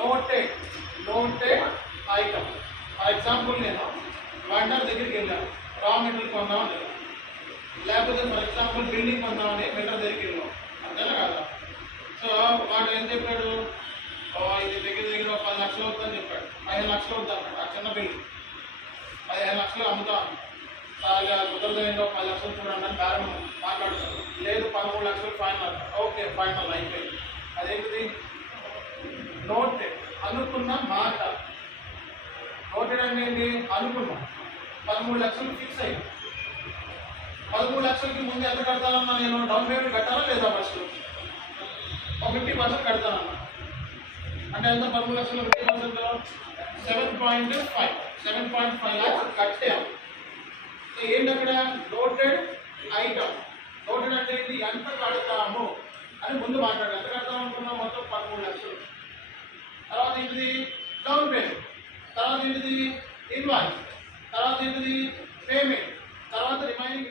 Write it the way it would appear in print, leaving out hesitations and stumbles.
Noted item. For example నేను vendor దగ్గరికి వెళ్ళాను, రా మెటీరియల్ కొందామని వెళ్ళాను, లేకపోతే ఫర్ ఎగ్జాంపుల్ బిల్డింగ్ కొందామని వెండర్ దగ్గరికి వెళ్ళాం, అంతేనా కదా. సో వాడు ఏం చెప్పాడు, ఇది దగ్గర 10 లక్షలు అవుతుందని చెప్పాడు, 15 లక్షలు అవుతుంది అన్నాడు. ఆ చిన్న బిల్డింగ్ 15 లక్షలు అమ్ముతాం చాలా కుదరదు, 10 లక్షలు చూడండి అని కారణం మాట్లాడుతాడు. లేదు 13 లక్షలు ఫైనల్ అన్నాడు. ఓకే ఫైనల్ అయిపోయింది. అదేంటిది నోటెడ్, అనుకున్న మాట. నోటెడ్ అంటే ఏంటి, అనుకున్నాం. 13 లక్షలు ఫిక్స్ అయ్యింది. 13 లక్షలకి ముందు ఎంత కడతానన్నా నేను, డౌన్ పేమెంట్ కట్టాలా లేదా, ఫస్ట్ 50% కడతానన్నా. అంటే ఎంత 13 లక్షలు 50%, 7.5 లాక్స్ కట్టాము. సో ఏంటి అక్కడ నోటెడ్ ఐటమ్. నోటెడ్ అంటే ఏంటి, ఎంత కడతాము అని ముందు మాట్లాడాలి. ఎంత కడతాం అనుకున్నాం, మొత్తం 13 లక్షలు. తర్వాత ఏంటిది డౌన్ పేమెంట్, తర్వాత ఏంటిది ఇన్వాయిస్, తర్వాత ఏంటిది పేమెంట్, తర్వాత రిమైనింగ్